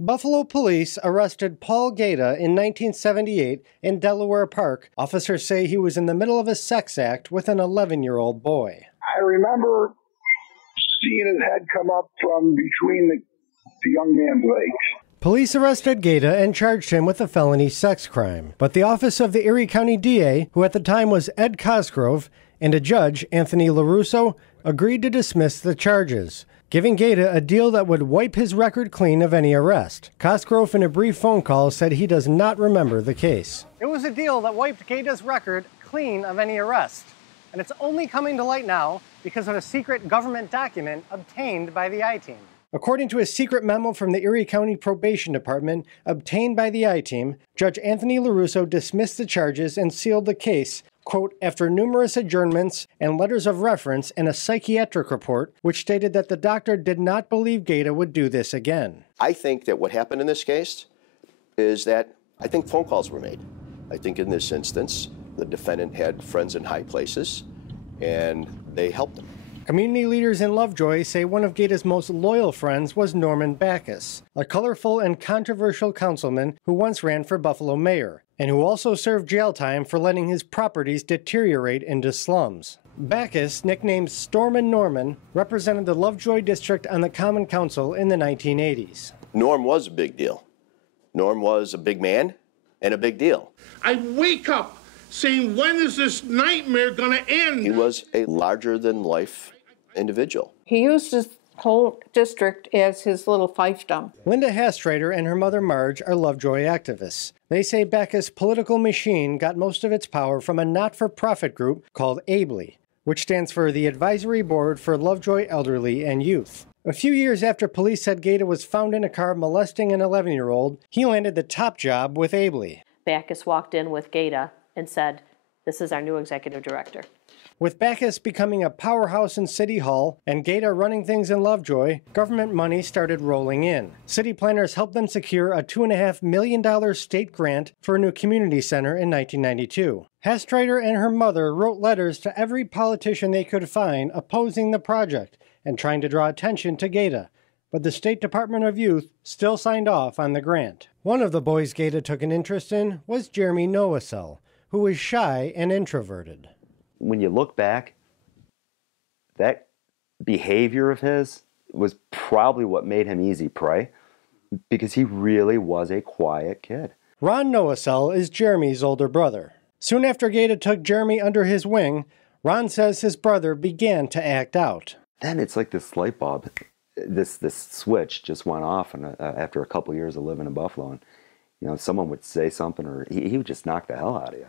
Buffalo police arrested Paul Gaeta in 1978 in Delaware Park. Officers say he was in the middle of a sex act with an 11-year-old boy. I remember seeing his head come up from between the young man's legs. Police arrested Gaeta and charged him with a felony sex crime. But the office of the Erie County DA, who at the time was Ed Cosgrove, and a judge, Anthony LaRusso, agreed to dismiss the charges, giving Gaeta a deal that would wipe his record clean of any arrest. Cosgrove, in a brief phone call, said he does not remember the case. It was a deal that wiped Gaeta's record clean of any arrest. And it's only coming to light now because of a secret government document obtained by the I-Team. According to a secret memo from the Erie County Probation Department obtained by the I-Team, Judge Anthony LaRusso dismissed the charges and sealed the case, quote, after numerous adjournments and letters of reference and a psychiatric report, which stated that the doctor did not believe Gaeta would do this again. I think that what happened in this case is that I think phone calls were made. I think in this instance, the defendant had friends in high places, and they helped him. Community leaders in Lovejoy say one of Gaeta's most loyal friends was Norman Backus, a colorful and controversial councilman who once ran for Buffalo mayor, and who also served jail time for letting his properties deteriorate into slums. Backus, nicknamed Stormin' Norman, represented the Lovejoy district on the Common Council in the 1980s. Norm was a big deal. Norm was a big man and a big deal. I wake up saying, when is this nightmare going to end? He was a larger-than-life individual. He used his whole district as his little fiefdom. Linda Hastrader and her mother Marge are Lovejoy activists. They say Backus' political machine got most of its power from a not-for-profit group called ABLE, which stands for the Advisory Board for Lovejoy Elderly and Youth. A few years after police said Gaeta was found in a car molesting an 11-year-old, he landed the top job with ABLE. Backus walked in with Gaeta and said, "This is our new executive director." With Backus becoming a powerhouse in City Hall and Gaeta running things in Lovejoy, government money started rolling in. City planners helped them secure a $2.5 million state grant for a new community center in 1992. Hastrader and her mother wrote letters to every politician they could find opposing the project and trying to draw attention to Gaeta, but the State Department of Youth still signed off on the grant. One of the boys Gaeta took an interest in was Jeremy Noasel, who was shy and introverted. When you look back, that behavior of his was probably what made him easy prey, because he really was a quiet kid. Ron Noasel is Jeremy's older brother. Soon after Gaeta took Jeremy under his wing, Ron says his brother began to act out. Then it's like this light bulb, this switch just went off, and after a couple years of living in Buffalo, and someone would say something, or he would just knock the hell out of you.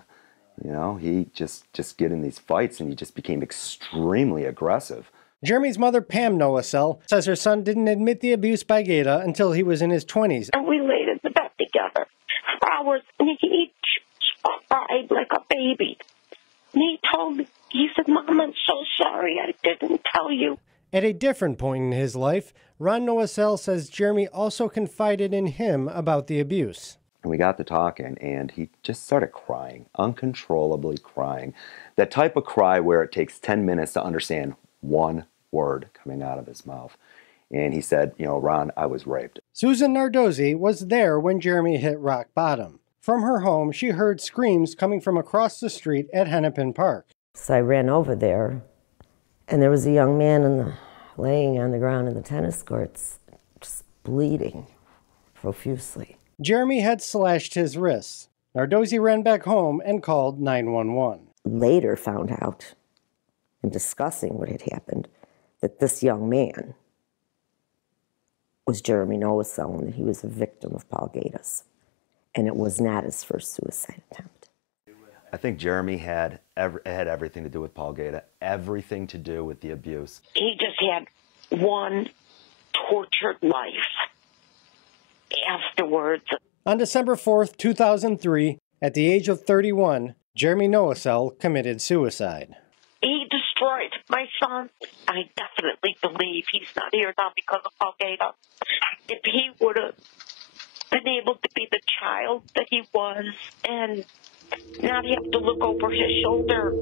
He just get in these fights, and he just became extremely aggressive. Jeremy's mother, Pam Noasel, says her son didn't admit the abuse by Gaeta until he was in his 20s. And we laid in the bed together for hours, and he cried like a baby. And he told me, he said, "Mom, I'm so sorry I didn't tell you." At a different point in his life, Ron Noasel says Jeremy also confided in him about the abuse. And we got to talking, and he just started crying, uncontrollably crying. That type of cry where it takes 10 minutes to understand one word coming out of his mouth. And he said, "Ron, I was raped." Susan Nardozzi was there when Jeremy hit rock bottom. From her home, she heard screams coming from across the street at Hennepin Park. So I ran over there, and there was a young man laying on the ground in the tennis courts, just bleeding profusely. Jeremy had slashed his wrists. Nardozzi ran back home and called 911. Later found out, in discussing what had happened, that this young man was Jeremy Noasel, and that he was a victim of Paul Gaeta's. And it was not his first suicide attempt. I think Jeremy had everything to do with Paul Gaeta, everything to do with the abuse. He just had one tortured life afterwards. On December 4th, 2003, at the age of 31, Jeremy Noasel committed suicide. He destroyed my son. I definitely believe he's not here now because of Paul Gaeta. If he would have been able to be the child that he was and not have to look over his shoulder